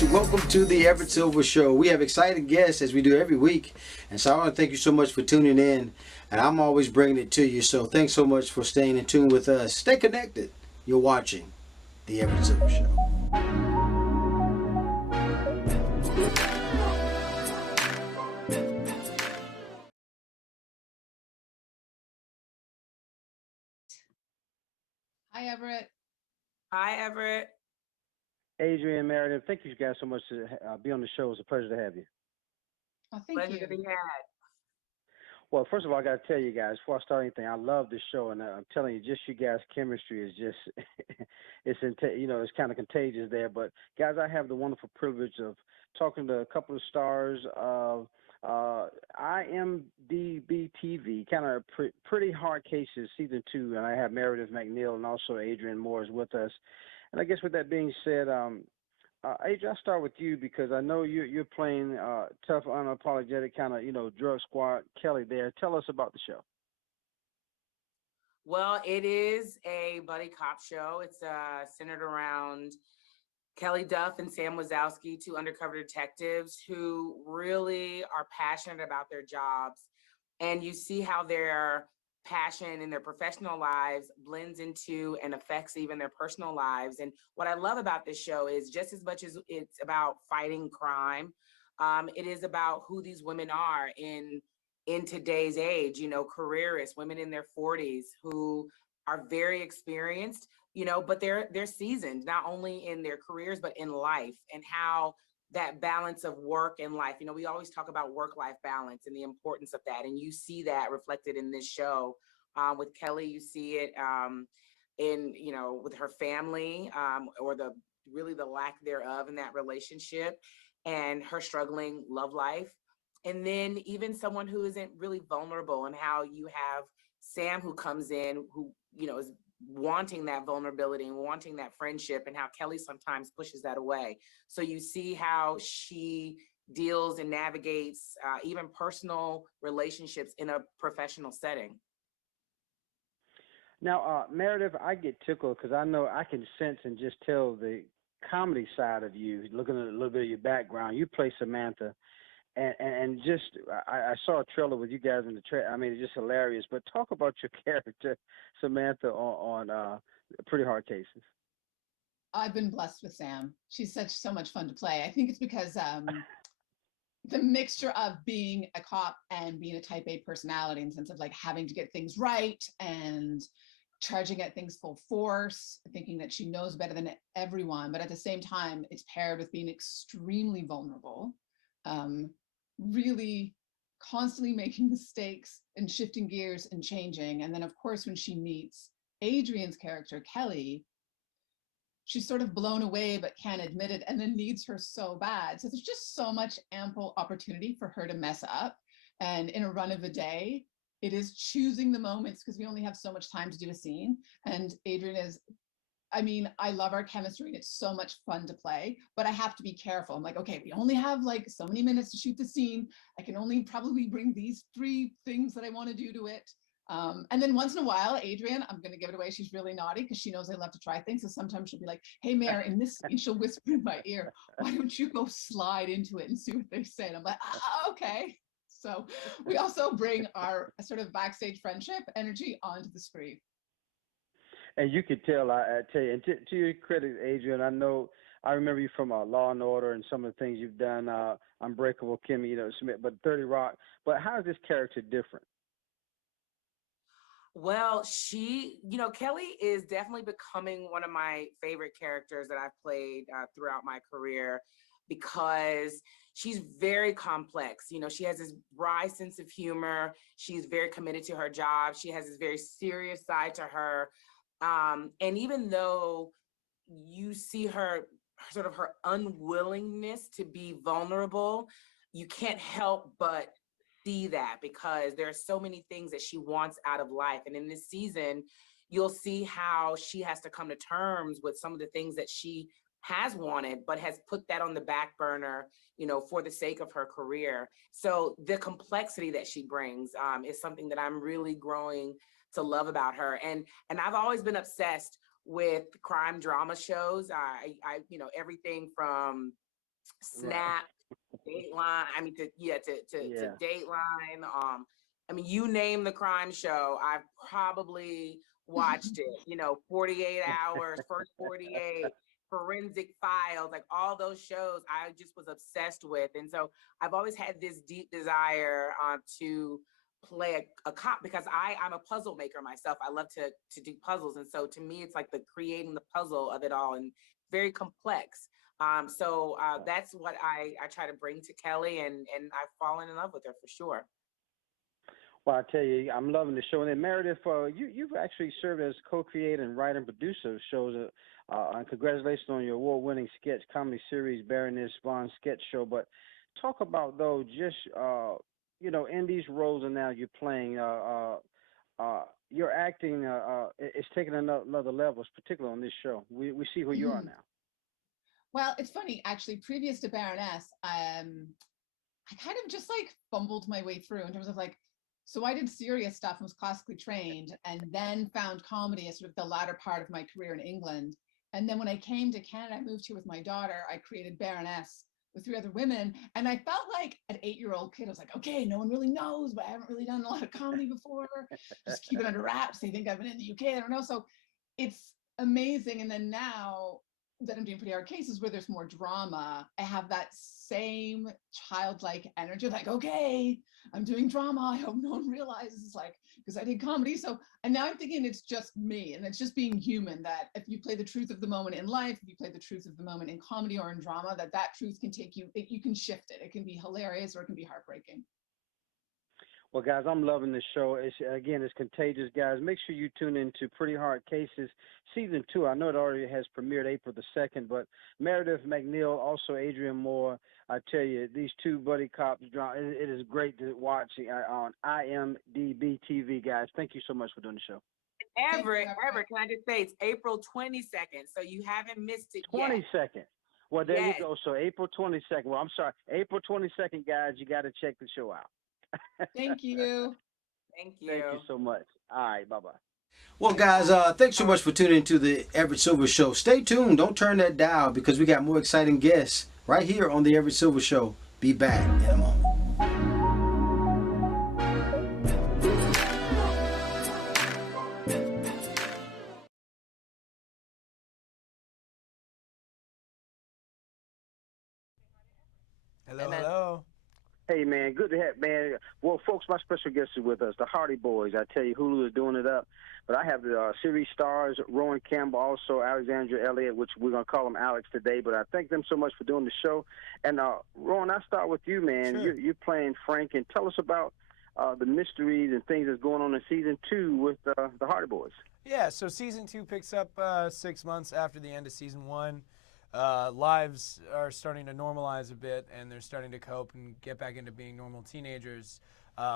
guys, welcome to the Everett Silver Show. We have exciting guests as we do every week, and so I want to thank you so much for tuning in, and I'm always bringing it to you, so thanks so much for staying in tune with us. Stay connected. You're watching the Everett Silver Show. Hi, Everett. Hi, Everett. Adrienne, Meredith, thank you guys so much to be on the show. It's a pleasure to have you. Oh, thank Pleasure you. to be had. Well, first of all, I got to tell you guys, before I start anything, I love this show, and I'm telling you, just you guys' chemistry is just, it's kind of contagious there. But guys, I have the wonderful privilege of talking to a couple of stars of IMDb TV, kind of pretty hard cases, season 2, and I have Meredith MacNeill and also Adrienne Moore is with us. And I guess with that being said, Adrienne, I'll start with you because I know you're playing tough, unapologetic kind of, drug squad Kelly there. Tell us about the show. Well, it is a buddy cop show. It's centered around Kelly Duff and Sam Wazowski, 2 undercover detectives who really are passionate about their jobs. And you see how their passion in their professional lives blends into and affects even their personal lives. And what I love about this show is just as much as it's about fighting crime, it is about who these women are in today's age, careerists, women in their 40s who are very experienced, but they're seasoned, not only in their careers, but in life, and how that balance of work and life, we always talk about work-life balance and the importance of that. And you see that reflected in this show. With Kelly, you see it with her family, or the lack thereof in that relationship, and her struggling love life. And then even someone who isn't really vulnerable, and how you have Sam who comes in, who, is wanting that vulnerability and wanting that friendship, and how Kelly sometimes pushes that away. So you see how she deals and navigates even personal relationships in a professional setting. Now, Meredith, I get tickled because I know I can sense and just tell the comedy side of you, looking at a little bit of your background. You play Samantha. And just, I saw a trailer with you guys in the trailer. I mean, it's just hilarious. But talk about your character, Samantha, on Pretty Hard Cases. I've been blessed with Sam. She's so much fun to play. I think it's because the mixture of being a cop and being a type A personality, in the sense of like having to get things right and charging at things full force, thinking that she knows better than everyone. But at the same time, it's paired with being extremely vulnerable. Really constantly making mistakes and shifting gears and changing. And then, of course, when she meets Adrienne's character, Kelly, she's sort of blown away but can't admit it, and then needs her so bad. So there's just so much ample opportunity for her to mess up. And in a run of a day, it is choosing the moments, because we only have so much time to do a scene. And Adrienne is, I love our chemistry and it's so much fun to play, but I have to be careful. I'm like, okay, we only have like so many minutes to shoot the scene. I can only probably bring these 3 things that I want to do to it. And then once in a while, Adrienne, I'm going to give it away. She's really naughty because she knows I love to try things. So sometimes she'll be like, hey, Mare, in this scene, she'll whisper in my ear, why don't you go slide into it and see what they say? And I'm like, okay. So we also bring our sort of backstage friendship energy onto the screen. And you could tell, I tell you, and to your credit, Adrienne, I remember you from Law and Order and some of the things you've done, Unbreakable Kimmy, Smith, but 30 Rock. But how is this character different? Well, Kelly is definitely becoming one of my favorite characters that I've played throughout my career, because she's very complex. She has this wry sense of humor. She's very committed to her job. She has this very serious side to her. And even though you see her unwillingness to be vulnerable, you can't help but see that, because there are so many things that she wants out of life. And in this season, you'll see how she has to come to terms with some of the things that she has wanted, but has put that on the back burner, for the sake of her career. So the complexity that she brings is something that I'm really growing to love about her. And I've always been obsessed with crime drama shows. I everything from Snap, Dateline. I mean, to Yeah. Dateline. I mean, you name the crime show, I've probably watched it. 48 Hours, First 48, Forensic Files, like all those shows, I just was obsessed with, and so I've always had this deep desire to play a cop because I'm a puzzle maker myself. I love to do puzzles, and so to me, it's like the creating the puzzle of it all, and very complex. That's what I try to bring to Kelly, and I've fallen in love with her for sure. Well, I tell you, I'm loving the show. And then Meredith, you've actually served as co-creator and writer and producer of shows. And congratulations on your award-winning sketch comedy series, Baroness Vaughn Sketch Show. But talk about though, just in these roles and now you're playing, your acting is taking another level, particularly on this show. We see who you are now. Well, it's funny, actually, previous to Baroness, I kind of just like fumbled my way through in terms of like, so I did serious stuff and was classically trained, and then found comedy as sort of the latter part of my career in England. And then when I came to Canada, I moved here with my daughter, I created Baroness with 3 other women. And I felt like an 8-year-old kid. I was like, okay, no one really knows, but I haven't really done a lot of comedy before. Just keep it under wraps. They think I've been in the UK. I don't know. So it's amazing. And then now that I'm doing pretty hard cases where there's more drama, I have that same childlike energy, like, okay, I'm doing drama. I hope no one realizes, like, because I did comedy. So, and now I'm thinking it's just me, and it's just being human, that if you play the truth of the moment in life, if you play the truth of the moment in comedy or in drama, that truth can take you, you can shift it. It can be hilarious or it can be heartbreaking. Well, guys, I'm loving this show. It's contagious, guys. Make sure you tune in to Pretty Hard Cases Season 2. I know it already has premiered April the 2nd, but Meredith MacNeill, also Adrienne Moore, I tell you, these two buddy cops, it is great to watch on IMDb TV, guys. Thank you so much for doing the show. Everett, can I just say it's April 22nd, so you haven't missed it yet. 22nd. Well, there you go. So April 22nd. Well, I'm sorry. April 22nd, guys, you got to check the show out. Thank you. Thank you. Thank you so much. All right, bye-bye. Well, guys, thanks so much for tuning into the Everett Silver Show. Stay tuned. Don't turn that dial because we got more exciting guests right here on the Everett Silver Show. Be back in a moment. Hello. Hey, man, good to have, man. Well, folks, my special guest is with us, the Hardy Boys. I tell you, Hulu is doing it up. But I have the series stars, Rohan, Campbell, also Alexandra Elliot, which we're going to call him Alex today. But I thank them so much for doing the show. And, Rohan, I'll start with you, man. Sure. You're playing Frank. And tell us about the mysteries and things that's going on in Season 2 with the Hardy Boys. Yeah, so Season 2 picks up 6 months after the end of Season 1. Lives are starting to normalize a bit, and they're starting to cope and get back into being normal teenagers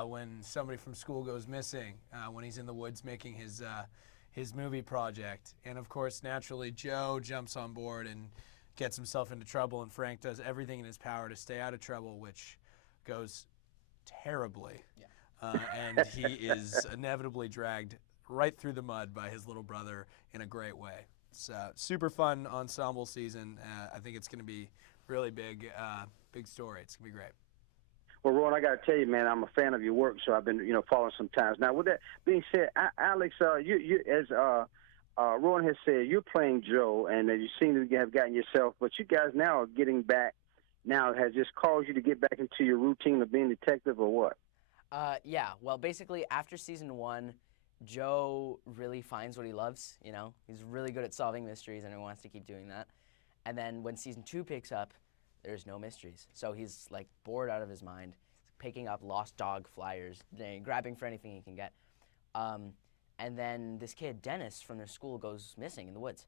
when somebody from school goes missing, when he's in the woods making his movie project. And, of course, naturally, Joe jumps on board and gets himself into trouble, and Frank does everything in his power to stay out of trouble, which goes terribly. Yeah. And he is inevitably dragged right through the mud by his little brother in a great way. It's a super fun ensemble season. I think it's going to be really big story. It's going to be great. Well, Rohan, I got to tell you, man, I'm a fan of your work, so I've been, following sometimes. Now, with that being said, Alex, you as Rohan has said, you're playing Joe, and you seem to have gotten yourself, but you guys now are getting back. Now, has this caused you to get back into your routine of being a detective, or what? Yeah. Well, basically, after Season 1, Joe really finds what he loves, He's really good at solving mysteries, and he wants to keep doing that. And then when Season 2 picks up, there's no mysteries. So he's, like, bored out of his mind, picking up lost dog flyers, grabbing for anything he can get. And then this kid, Dennis, from their school goes missing in the woods.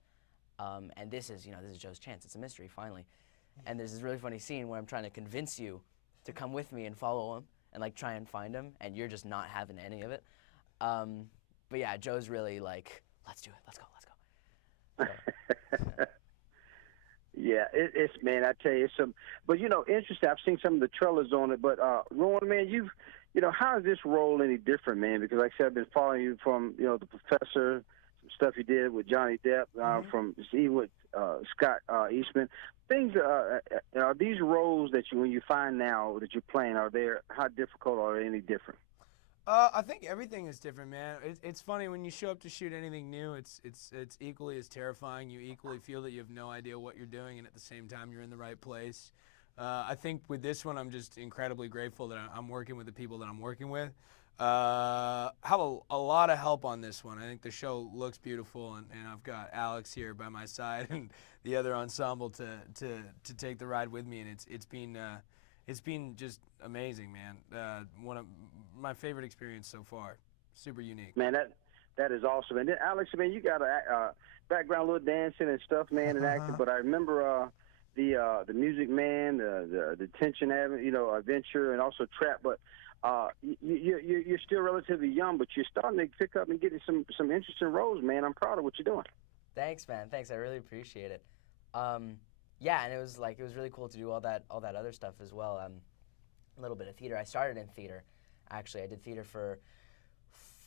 And this is Joe's chance. It's a mystery, finally. And there's this really funny scene where I'm trying to convince you to come with me and follow him and, like, try and find him, and you're just not having any of it. But yeah, Joe's really like, let's do it, let's go. So. Yeah, it's man, I tell you, but interesting. I've seen some of the trailers on it, but Rohan, man, how is this role any different, man? Because like I said, I've been following you from the Professor, some stuff you did with Johnny Depp, from even with Scott Eastman. Things are these roles that when you find now that you're playing, how difficult, or are they any different? I think everything is different, man. It's funny when you show up to shoot anything new. It's equally as terrifying. You equally feel that you have no idea what you're doing, and at the same time, you're in the right place. I think with this one, I'm just incredibly grateful that I'm working with the people that I'm working with. Have a lot of help on this one. I think the show looks beautiful, and I've got Alex here by my side and the other ensemble to take the ride with me, and it's been just amazing, man. One of my favorite experience so far. Super unique. Man, that is awesome. And then Alex, man, you got a background, a little dancing and stuff, man, and acting. But I remember the Music Man, the Tension, Adventure, and also Trap. But you're still relatively young, but you're starting to pick up and getting some interesting roles, man. I'm proud of what you're doing. Thanks, man. Thanks. I really appreciate it. Yeah, and it was really cool to do all that other stuff as well. A little bit of theater. I started in theater. Actually, I did theater for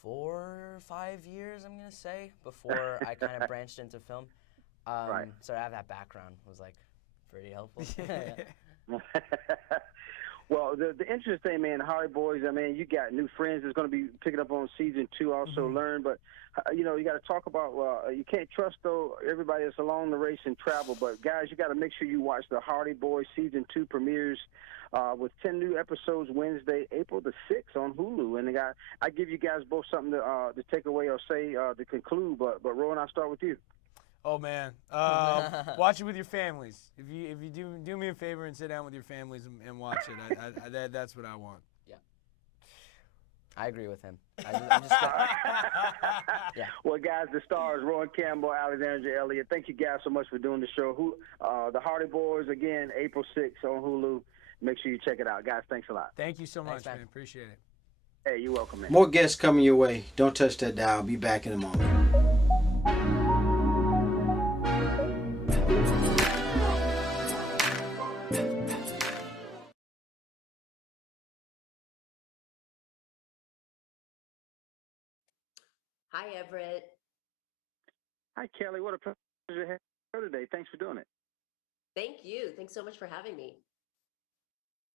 4 or 5 years, I'm gonna say, before I kind of branched into film. Right. So to have that background was pretty helpful. Well, the interesting thing, man, Hardy Boys, I mean, you got new friends that's going to be picking up on season 2, also learn. But, you got to talk about, you can't trust, though, everybody that's along the race and travel. But, guys, you got to make sure you watch the Hardy Boys season 2 premieres with 10 new episodes Wednesday, April the 6th on Hulu. And I give you guys both something to take away or say to conclude. But Rohan, I'll start with you. Oh man, watch it with your families. If you do me a favor and sit down with your families and watch it, that's what I want. Yeah, I agree with him. Yeah. Well, guys, the stars, Rohan, Campbell, Alexandra, Elliot. Thank you guys so much for doing the show. The Hardy Boys again, April 6th on Hulu. Make sure you check it out, guys. Thanks a lot. Thank you so much, Thanks, man. man. Appreciate it. Hey, you're welcome, man. More guests coming your way. Don't touch that dial. Be back in a moment. Hi, Everett. Hi, Kelly. What a pleasure to have you today. Thanks for doing it. Thank you. Thanks so much for having me.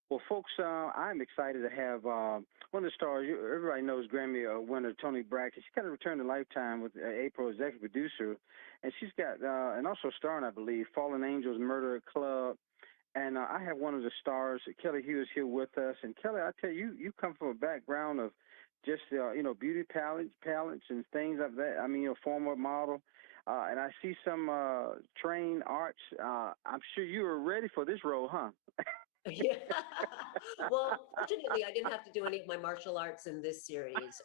Well, folks, I'm excited to have one of the stars. Everybody knows Grammy winner Toni Braxton. She got a return to Lifetime with April, executive producer, and she's got and also starring, I believe, Fallen Angels Murder Club. And I have one of the stars, Kelly Hughes, here with us. And Kelly, I tell you, you come from a background of just beauty palettes and things like that. I mean, former model. And I see some trained arts. I'm sure you were ready for this role, huh? Yeah. Well, fortunately, I didn't have to do any of my martial arts in this series,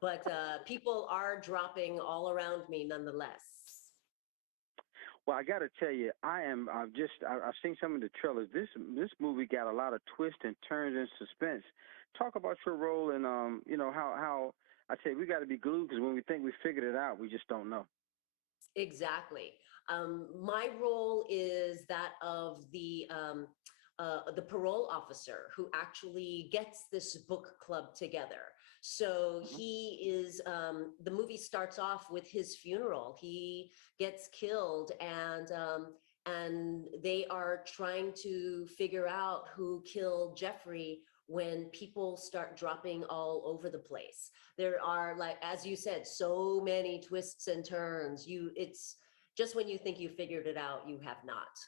but people are dropping all around me nonetheless. Well, I got to tell you, I've seen some of the trailers. This movie got a lot of twists and turns and suspense. Talk about your role and how I tell you, we got to be glued because when we think we figured it out, we just don't know. Exactly. My role is that of the parole officer who actually gets this book club together. So he is, the movie starts off with his funeral. He gets killed and they are trying to figure out who killed Jeffrey when people start dropping all over the place. There are, like, as you said, so many twists and turns. It's just when you think you figured it out, you have not.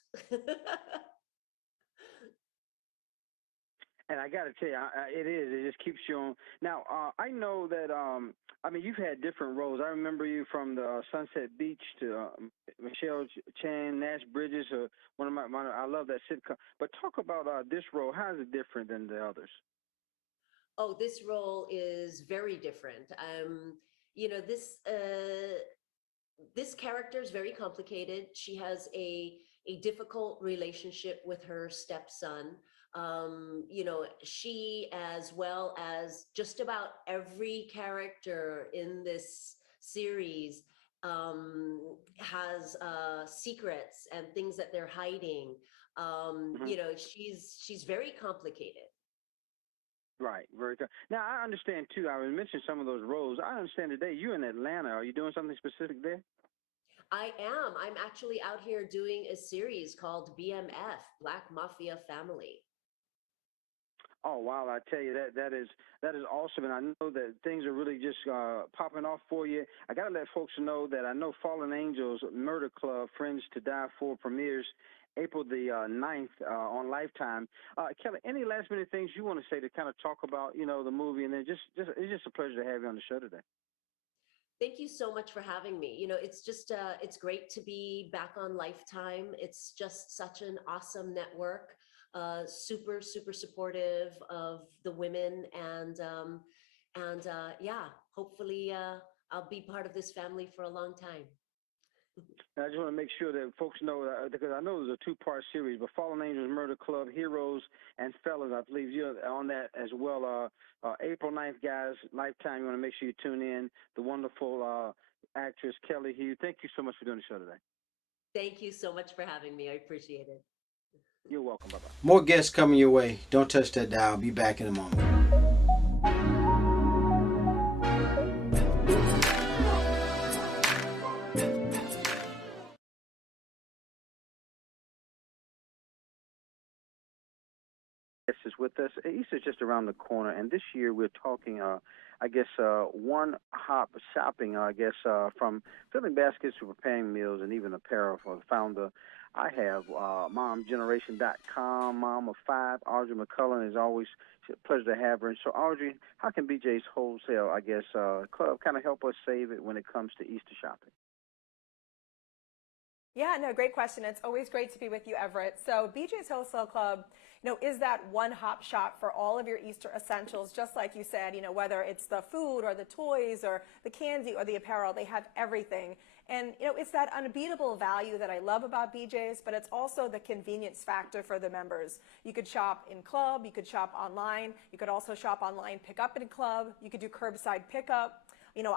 And I got to tell you, it just keeps you on. Now, I know that, you've had different roles. I remember you from the Sunset Beach to Michelle Chan, Nash Bridges, one of my, I love that sitcom. But talk about this role. How is it different than the others? Oh, this role is very different. This character is very complicated. She has a difficult relationship with her stepson. She, as well as just about every character in this series, has secrets and things that they're hiding. She's very complicated. Right, very good. Now I understand too. I was mentioning some of those roles. I understand today you're in Atlanta. Are you doing something specific there? I am. I'm actually out here doing a series called BMF, Black Mafia Family. Oh wow! I tell you that is awesome, and I know that things are really just popping off for you. I gotta let folks know that I know Fallen Angels Murder Club Friends to Die For premieres April the 9th on Lifetime. Kelly, any last minute things you want to say to kind of talk about the movie, and then just it's just a pleasure to have you on the show today. Thank you so much for having me. It's just it's great to be back on Lifetime. It's just such an awesome network. Super super supportive of the women, and yeah, hopefully I'll be part of this family for a long time. I just want to make sure that folks know because I know there's a two-part series, but Fallen Angels Murder Club, Heroes and Fellas, I believe you're on that as well. April 9th, guys, Lifetime. You want to make sure you tune in. The wonderful actress Kelly Hughes. Thank you so much for doing the show today. Thank you so much for having me. I appreciate it. You're welcome. Bye-bye. More guests coming your way. Don't touch that dial. I'll be back in a moment. Guest is with us. Easter's just around the corner, and this year we're talking, one hop shopping, from filling baskets to preparing meals and even apparel for the founder. I have momgeneration.com, mom of five. Audrey McClelland is always a pleasure to have her. And so, Audrey, how can BJ's Wholesale, club kind of help us save it when it comes to Easter shopping? Yeah, no, great question. It's always great to be with you, Everett. So BJ's Wholesale Club, is that one-hop shop for all of your Easter essentials, just like you said, whether it's the food or the toys or the candy or the apparel, they have everything. And, it's that unbeatable value that I love about BJ's, but it's also the convenience factor for the members. You could shop in club, you could shop online, you could also shop online, pick up in club, you could do curbside pickup.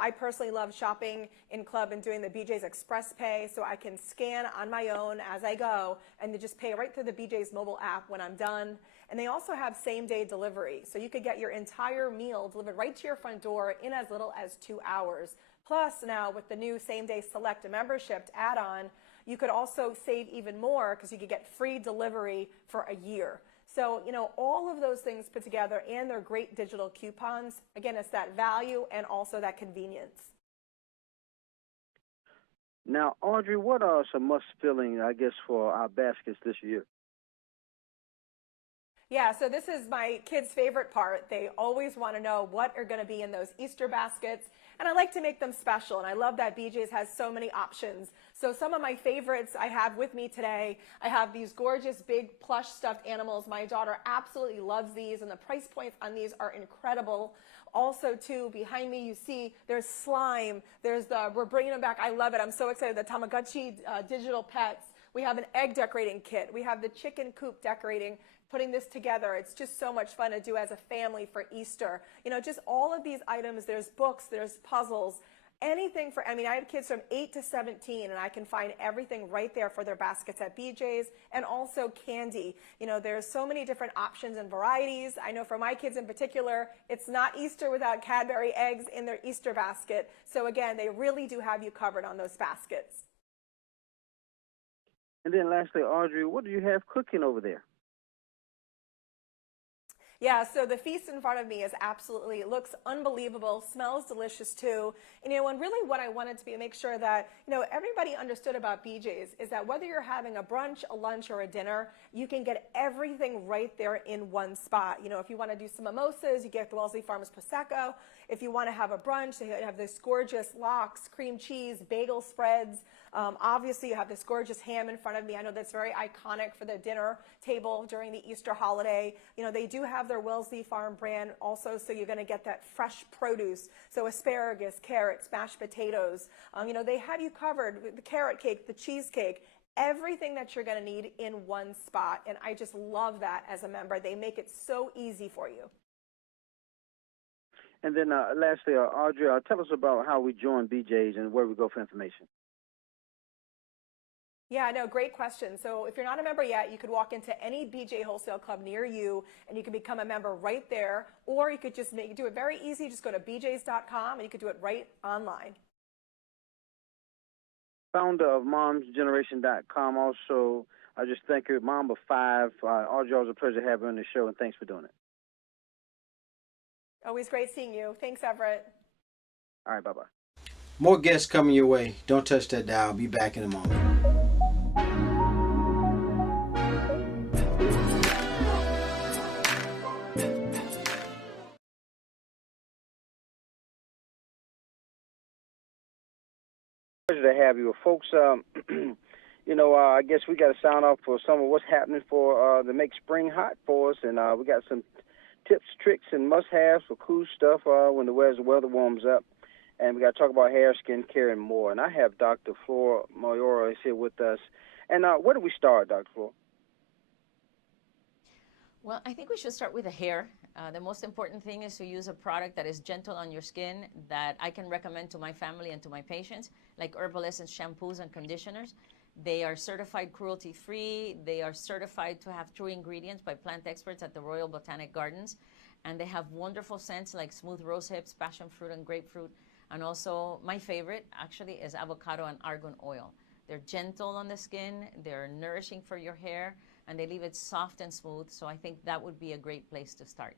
I personally love shopping in club and doing the BJ's Express Pay so I can scan on my own as I go and then just pay right through the BJ's mobile app when I'm done. And they also have same-day delivery, so you could get your entire meal delivered right to your front door in as little as 2 hours. Plus, now with the new same-day select membership add-on, you could also save even more because you could get free delivery for a year. So, all of those things put together and their great digital coupons, again, it's that value and also that convenience. Now, Audrey, what are some must-filling, for our baskets this year? Yeah, so this is my kids' favorite part. They always want to know what are going to be in those Easter baskets, and I like to make them special, and I love that BJ's has so many options. So some of my favorites I have with me today, I have these gorgeous big plush stuffed animals. My daughter absolutely loves these, and the price points on these are incredible. Also, too, behind me you see there's slime. We're bringing them back. I love it. I'm so excited. The Tamagotchi digital pets. We have an egg decorating kit. We have the chicken coop decorating. Putting this together, it's just so much fun to do as a family for Easter. Just all of these items, there's books, there's puzzles, anything I have kids from 8 to 17, and I can find everything right there for their baskets at BJ's, and also candy. There's so many different options and varieties. I know for my kids in particular, it's not Easter without Cadbury eggs in their Easter basket. So again, they really do have you covered on those baskets. And then lastly, Audrey, what do you have cooking over there? Yeah, so the feast in front of me it looks unbelievable, smells delicious too. And really what I wanted to be make sure that, everybody understood about BJ's is that whether you're having a brunch, a lunch, or a dinner, you can get everything right there in one spot. If you want to do some mimosas, you get the Wellesley Farms Prosecco. If you want to have a brunch, they have this gorgeous lox, cream cheese, bagel spreads. Obviously, you have this gorgeous ham in front of me. I know that's very iconic for the dinner table during the Easter holiday. They do have their Wellesley Farm brand also, so you're going to get that fresh produce. So asparagus, carrots, mashed potatoes. They have you covered with the carrot cake, the cheesecake, everything that you're going to need in one spot. And I just love that as a member. They make it so easy for you. And then lastly, Audrey, tell us about how we join BJ's and where we go for information. Yeah, no, great question. So if you're not a member yet, you could walk into any BJ Wholesale Club near you and you can become a member right there. Or you could just do it very easy. Just go to bjs.com and you could do it right online. Founder of MomsGeneration.com. Also, I just thank her, Mom of 5. Audrey, always a pleasure having her on the show, and thanks for doing it. Always great seeing you. Thanks, Everett. All right, bye-bye. More guests coming your way. Don't touch that dial. Be back in a moment. Pleasure to have you. Folks, I guess we got to sound off for some of what's happening for to make spring hot for us, and we got some tips, tricks, and must-haves for cool stuff when the weather warms up. And we got to talk about hair, skin care, and more. And I have Dr. Flor Mayoral is here with us. And where do we start, Dr. Flor? Well, I think we should start with the hair. The most important thing is to use a product that is gentle on your skin that I can recommend to my family and to my patients, like Herbal Essence shampoos and conditioners. They are certified cruelty-free. They are certified to have true ingredients by plant experts at the Royal Botanic Gardens. And they have wonderful scents like smooth rose hips, passion fruit, and grapefruit. And also, my favorite, actually, is avocado and argan oil. They're gentle on the skin, they're nourishing for your hair, and they leave it soft and smooth. So I think that would be a great place to start.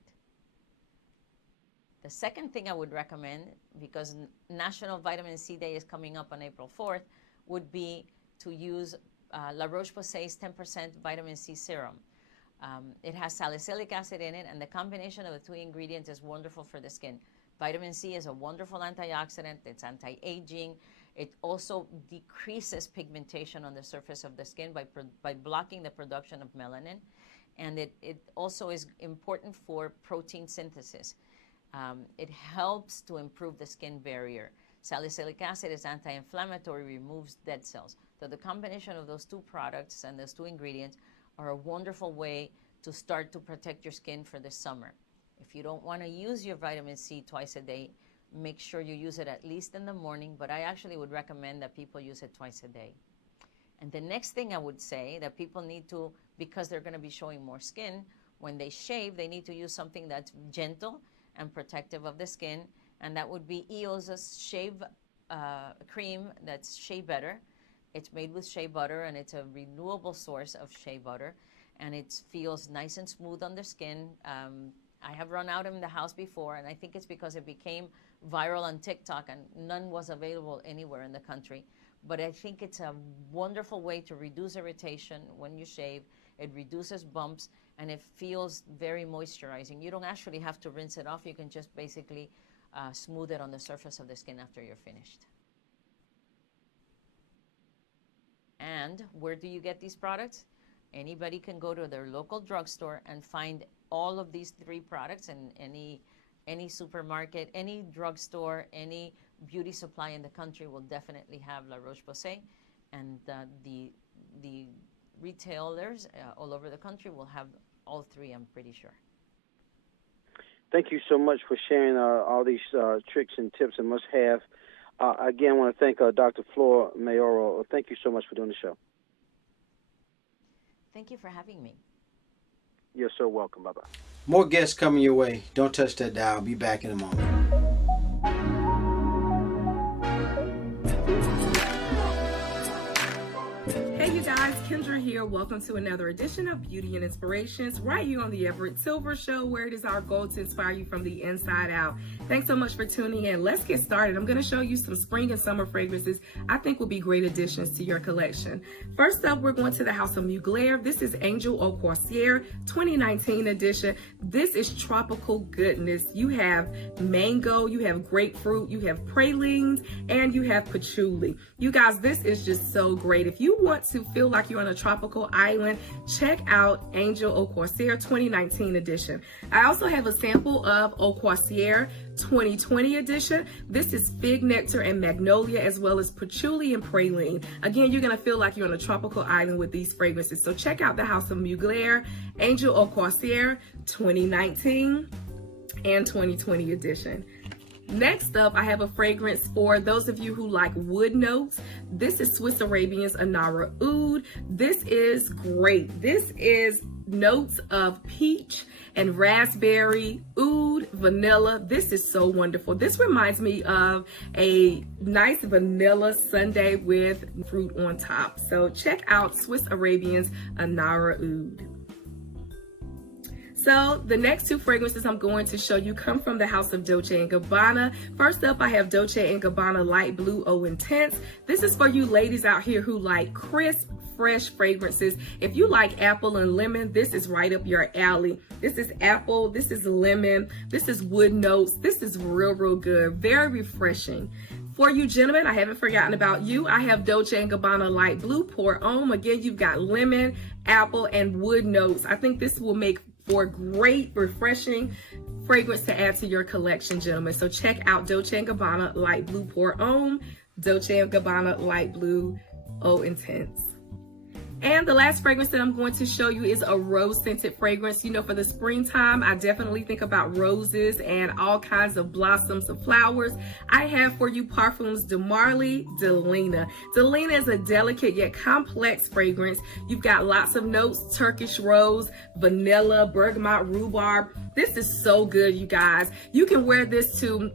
The second thing I would recommend, because National Vitamin C Day is coming up on April 4th, would be to use La Roche-Posay's 10% Vitamin C Serum. It has salicylic acid in it, and the combination of the two ingredients is wonderful for the skin. Vitamin C is a wonderful antioxidant. It's anti-aging. It also decreases pigmentation on the surface of the skin by blocking the production of melanin. And it also is important for protein synthesis. It helps to improve the skin barrier. Salicylic acid is anti-inflammatory, removes dead cells. So the combination of those two products and those two ingredients are a wonderful way to start to protect your skin for the summer. If you don't want to use your vitamin C twice a day, make sure you use it at least in the morning, but I actually would recommend that people use it twice a day. And the next thing I would say that people need to, because they're going to be showing more skin, when they shave, they need to use something that's gentle and protective of the skin, and that would be Eosa's shave cream that's shea butter. It's made with shea butter, and it's a renewable source of shea butter, and it feels nice and smooth on the skin. I have run out in the house before, and I think it's because it became viral on TikTok and none was available anywhere in the country. But I think it's a wonderful way to reduce irritation when you shave. It reduces bumps, and it feels very moisturizing. You don't actually have to rinse it off. You can just basically smooth it on the surface of the skin after you're finished. And where do you get these products? Anybody can go to their local drugstore and find all of these 3 products in any supermarket, any drugstore, any beauty supply in the country will definitely have La Roche-Posay, and the retailers all over the country will have all 3, I'm pretty sure. Thank you so much for sharing all these tricks and tips and must-have. Again, I want to thank Dr. Flor Mayoral. Thank you so much for doing the show. Thank you for having me. You're so welcome. Bye-bye. More guests coming your way. Don't touch that dial. Be back in a moment. Hey you guys, Kendra here. Welcome to another edition of Beauty and Inspirations right here on the Everett Silver Show, where it is our goal to inspire you from the inside out. Thanks so much for tuning in. Let's get started. I'm going to show you some spring and summer fragrances I think will be great additions to your collection. First up, we're going to the House of Mugler. This is Angel Au Corsaire 2019 edition. This is tropical goodness. You have mango, you have grapefruit, you have pralines, and you have patchouli. You guys, this is just so great. If you want to feel like you're on a tropical island, check out Angel Au Corsaire 2019 edition. I also have a sample of Au Corsaire 2020 edition. This is fig nectar and magnolia, as well as patchouli and praline. Again, you're going to feel like you're on a tropical island with these fragrances. So check out the House of Mugler, Angel Au Corsaire 2019 and 2020 edition. Next up, I have a fragrance for those of you who like wood notes. This is Swiss Arabian's Anara Oud. This is great. This is notes of peach and raspberry, oud, vanilla. This is so wonderful. This reminds me of a nice vanilla sundae with fruit on top. So check out Swiss Arabian's Anara Oud. So the next two fragrances I'm going to show you come from the house of Dolce & Gabbana. First up, I have Dolce & Gabbana Light Blue Eau Intense. This is for you ladies out here who like crisp, fresh fragrances. If you like apple and lemon, this is right up your alley. This is apple, this is lemon, this is wood notes. This is real good, very refreshing. For you gentlemen, I haven't forgotten about you. I have Dolce & Gabbana Light Blue Pour Homme. Again, you've got lemon, apple, and wood notes. I think this will make for great, refreshing fragrance to add to your collection, gentlemen. So check out Dolce & Gabbana Light Blue Pour Homme, Dolce & Gabbana Light Blue Eau Intense. And the last fragrance that I'm going to show you is a rose-scented fragrance. You know, for the springtime, I definitely think about roses and all kinds of blossoms of flowers. I have for you Parfums de Marly Delina. Delina is a delicate yet complex fragrance. You've got lots of notes: Turkish rose, vanilla, bergamot, rhubarb. This is so good, you guys. You can wear this to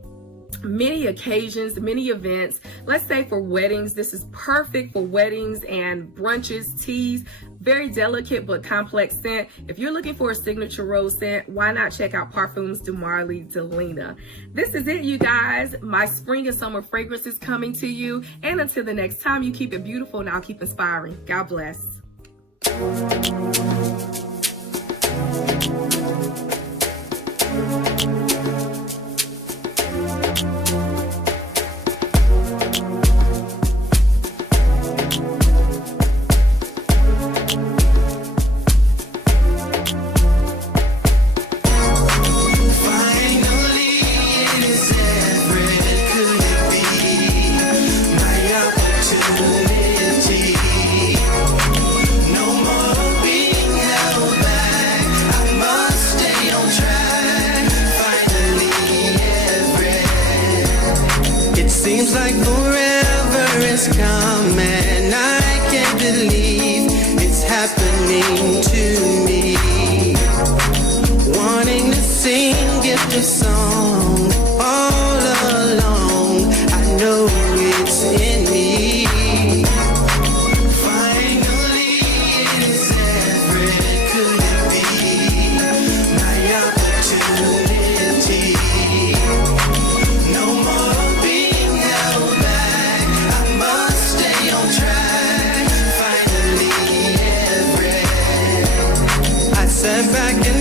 many occasions, many events. Let's say for weddings, this is perfect for weddings and brunches, teas. Very delicate but complex scent. If you're looking for a signature rose scent, why not check out Parfums de Marly Delina. This is it, you guys. My spring and summer fragrance is coming to you. And until the next time, you keep it beautiful and I'll keep inspiring. God bless. Seems like forever is coming. I can't believe it's happening to me. Wanting to sing, gift a song all along. I know it's in me. Finally, it is Everett. Could it be my opportunity? No more. Sat back and